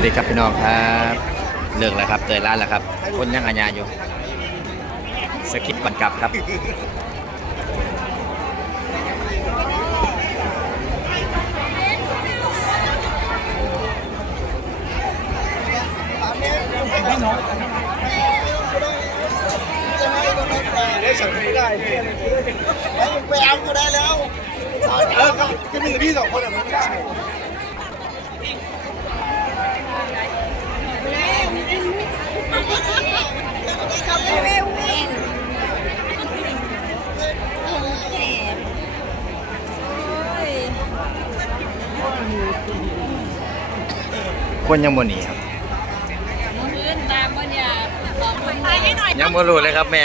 วัสดีครับพี่น้องครับเลิกแล้วครับเตยร้านแล้วครับ คนยังอาญาอยู่สกิปก่อนกลับครับได้ฉันไม่ได้ไปเอากูได้แล้วเออก็มีพี่สองคนอะมันไม่ได้ คนยังบ่หนีครับพื้นตามบนยาบอกคนไทยให้หน่อยยังบ่รู้เลยครับแม่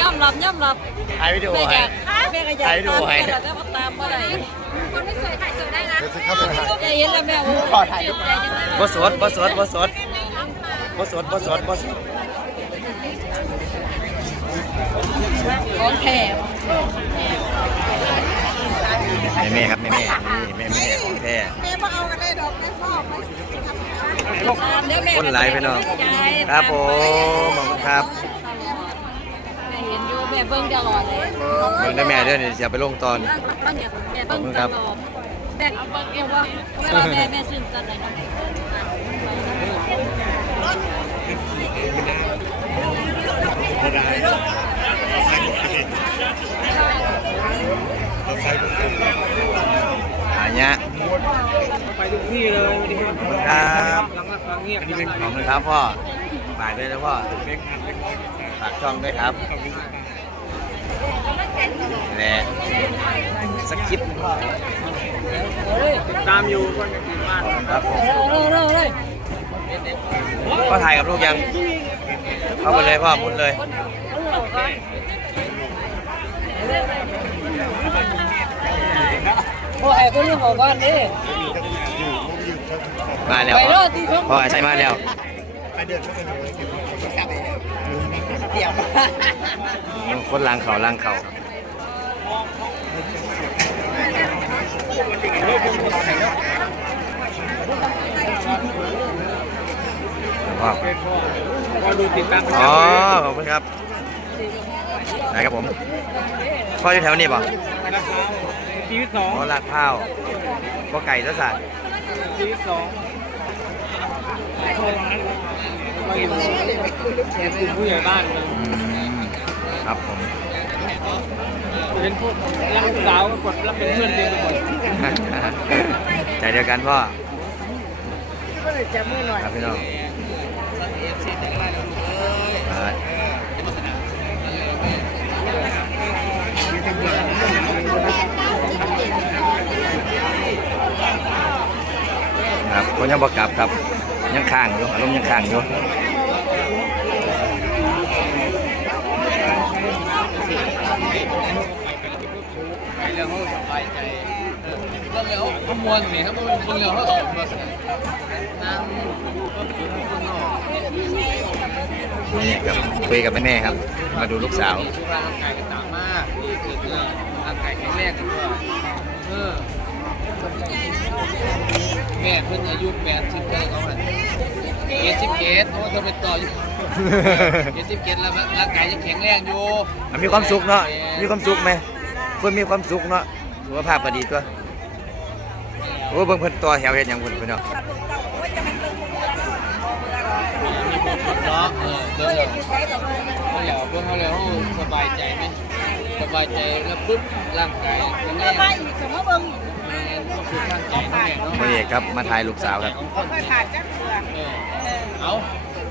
ย่อมรับย่อมรับถ่ายวิดีโอแม่ให้อยากแม่ก็อยากถ่ายดูตามให้แม่แต่ว่าตามบ่ได้คนไม่สวยถ่ายสวยได้นะเข้าไปถ่ายใจเย็นแล้วแม่โอ้ขอถ่ายรูปใจจังเลยบ่สดบ่สดบ่สดบ่สดบ่สดบ่สดของแถม แม่แม่ครับแม่แม่นี่แม่แม่ของแท้แม่มาเอากันได้ดอกไม่ชอบตามเดี๋ยวแม่คนหลายพี่น้องครับผมขอบคุณครับแม่เห็นอยู่แม่เบิ่งตลอดเลยเบิ่งได้แม่เด้อเนี่ยวจะไปลงตอนแม่แม่เบิ่งตลอดแม่เบิ่งเอวว่าแม่แม่ซึ้งตอนไหนนะ หาเนี้ย ไปทุกที่เลยวันนี้ ครับ หลังหลังเงียบขอบคุณครับพ่อฝากด้วยนะพ่อฝากช่องด้วยครับนี่แหละสคริปต์ตามอยู่คนกันบ้านครับผมเร็วเร็วเร็วเลยพ่อถ่ายกับลูกยัง เข้าไปเลยพ่อหมุนเลยโอ้ไอ้คนนี้ของบ้านนี่ มาแล้วไปพ่รออดที่เขาพ่อใช้มาแล้วไปเดินเข้าไปหน่อยเดี๋ยวคนล้างเขาล้างเขาพ่อพอดูติดตามอ๋อขอบคุณครับไหนครับผมพ่ออยู่แถวนี้ป่ะนะครับชีวิตสองอ๋อลาดพร้าวพ่อไก่ทศาสตร์ชีวิ ตสองมาอยู่เป็นกลุ่มผู้ใหญ่บ้านอืมครับผมเป็นพวกรักสาวกดรับเป็นเพื่อนเดียวกันหมดใจเดียวกันพ่อจะมือหน่อยครับพี่น้องอ่าครับคน ยังบอกกลับครับ ยังข้างอยู่อารมณ์ยังข้างอยู่ไปแล้วเขาสบายใจเรื่องแล้วขมวลนี่ครับมันเรื่องเขาออกมานั่งนี่ครับคุยกับแม่ๆครับ มาดูลูกสาวร่างกายกันตามมากนี่คือเรื่องร่างกายแข็งแรงกันด้วยเออ แม่เพิ่งอายุแปดสิบปีเขาหันเจ็ดสิบเจ็ดเพราะว่าเธอเป็นต่ออยู่เจ็ดสิบเจ็ดแล้วร่างกายยังแข็งแรงอยู่อะมีความสุขเนาะ มีความสุขไหมเพื่อนมีความสุขเนาะสุขภาพก็ดีตัวโอ้เบิ่งเพิ่นตัวแถวเฮ็ดหยังเพิ่นเพิ่นเนาะเนาะเออเดินเขาอยากเพื่อนเขาเลยเขาสบายใจไหมสบายใจแล้วปุ๊บร่างกายแข็งแรง พ่อเอกครับมาถ่ายลูกสาวครับค่อยขาดจักเถื่อเออเอา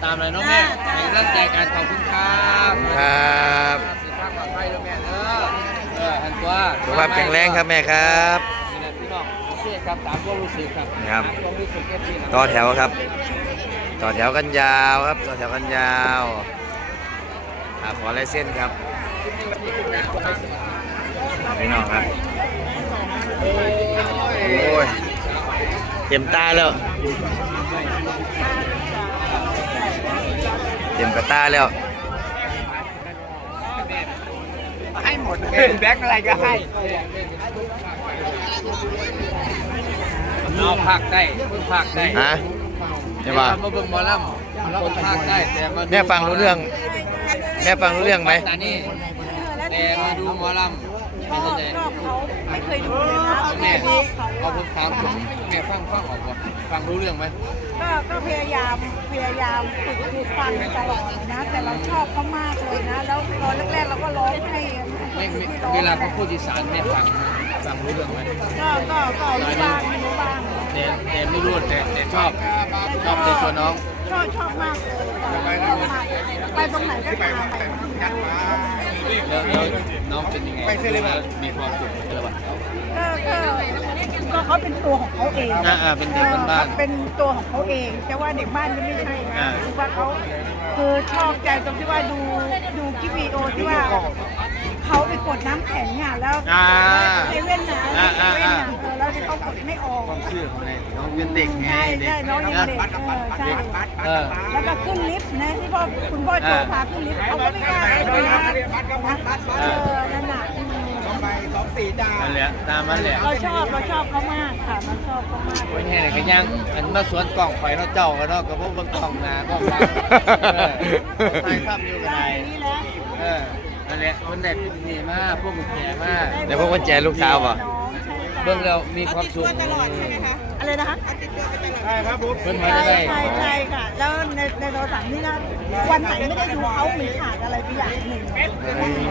ตามเลยเนาะแม่ให้ร่างกายการขอบคุณครับครับสุขภาพปลอดภัยด้วยแม่เด้อเออหันตัวสุขภาพแข็งแรงครับแม่ครับนี่นะพี่น้องโอเคครับตามความรู้สึกครับนี่ครับตามความรู้สึกแค่ที่นะต่อแถวครับ ต่อแถวกันยาวครับ ต่อแถวกันยาวอ่าขอลายเส้นครับพี่น้องครับ โอ้ยเต็มตาแล้ว เต็มกระตาแล้ว ให้หมดแบงค์อะไรก็ให้เอาภาคใต้เพิ่งภาคใต้ฮะใช่ป่ะมาเบิ่งหมอลำคนภาคใต้แต่มาดูแม่ฟังรู้เรื่อง แม่ฟังรู้เรื่องไหมแต่นี่แต่มาดูหมอลำ ชเป็นอบจังไดชอบเขาไม่เคยดูเลยนะแม่ชอบเขาเอาผมถามผมแม่ฟังฟังออกบ่ฟังรู้เรื่องไหมก็ก็พยายามพยายามฝึกดูฟังตลอดนะ แต่เราชอบเขามากเลยนะ แล้วตอนแรกๆเราก็ร้องให้ไม่ไม่ที่ร้องเวลาเขาพูดอีสานแม่ฟังฟังรู้เรื่องไหมก็ก็ก็รู้บ้างไม่รู้บ้างแต่แต่ไม่รู้แต่แต่ชอบชอบในตัวน้องชอบชอบมากเลยชอบมากไปตรงไหนก็ตามไป แล้วแล้วน้องเป็นยังไงมีความสุขในระหว่างเขาก็ก็ก็เขาเป็นตัวของเขาเองอ่าอ่าเป็นเด็กบ้านๆเออเป็นตัวของเขาเอง แต่ว่าเด็กบ้านก็ไม่ใช่นะอ่า คือว่าเขาคือชอบใจตรงที่ว่าดูดูคลิปวิดีโอที่ว่าเขาไปกดน้ำแข็งอะแล้วอ่า เซเว่นน่ะอ่าเซอ่าเว่นอ่าน่ะเออแล้วที่เขากดไม่ออกความเชื่อของในน้องเป็นเด็กไงใช่เด็กใช่น้องยังนะเด็กเออใช่ เออ แล้วก็ขึ้นลิฟต์นะที่พ่อคุณพ่อโจพาขึ้นลิฟต์เขาก็ไม่กล้าไปนะนะเออนั่นน่ะอืม นั่นแหละตามนั้นแหละเราชอบเราชอบเขามากค่ะเราชอบเขามากไม่แห่ไหนกันยังอันมาสวนกล่องข่อยเนาะเจ้ากันเนาะกับพวกเบิ่งกล่องหนาก็ฟังเออไทยข้ามอยู่กันไหนได้นี่แหละเออนั่นแหละคนไหนเป็นดีมากพวกกุญแจมากเดี๋ยวพวกกุญแจลูกสาวป่ะเบิ่งแล้วมีความสุขอะไรนะคะเพิ่นมาใช่ได้ใช่ใช่ค่ะ แล้วในในโทรศัพท์นี่นะวันไหนไม่ได้ดูเขาเหมือนขาดอะไรไปอย่างหนึ่งตื่น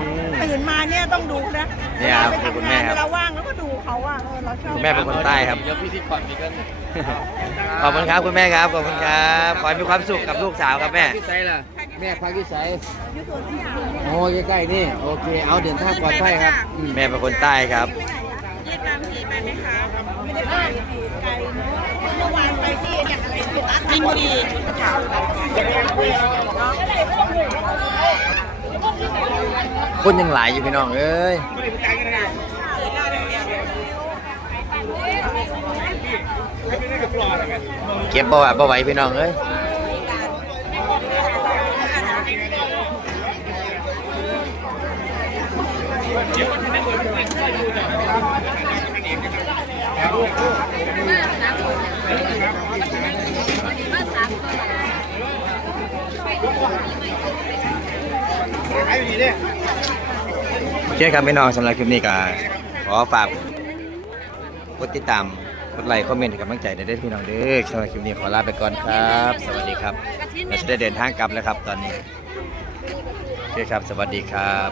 มาเนี่ยต้องดูนะเนี่ยครับไปขอบคุณทำแม่งานครับ เวลาว่างแล้วก็ดูเขาอะเออเราชอบ คุณแม่เป็นคนใต้ครับเดี๋ยวพิธีกรอีกกันขอบคุณครับคุณแม่ครับ ขอบคุณครับ ขอให้มีความสุขกับลูกสาวครับแม่ ที่ไสล่ะ แม่พักที่ไสอยู่สวนสยามเนี่ยโอ้ใกล้ๆนี่ โอเค เอาเดินทางปลอดภัยครับอืมแม่เป็นคนใต้ครับเรียกตามผีไปไหมคะไม่ได้ไปผีไกลเนอะเมื่อวานไปที่อย่างอะไรที่อัดมินบุรี คนยังหลายอยู่พี่น้องเอ้ยเก็บบ่ไหวบ่ไหวพี่น้องเอ้ย โอเคครับพี่น้องสำหรับคลิปนี้ก็ขอฝากกดติดตามกดไลค์คอมเมนต์ให้กำลังใจได้เด้พี่น้องเด้อสำหรับคลิปนี้ขอลาไปก่อนครับ สวัสดีครับเราจะได้เดินทางกลับแล้วครับตอนนี้โอเคครับ สวัสดีครับ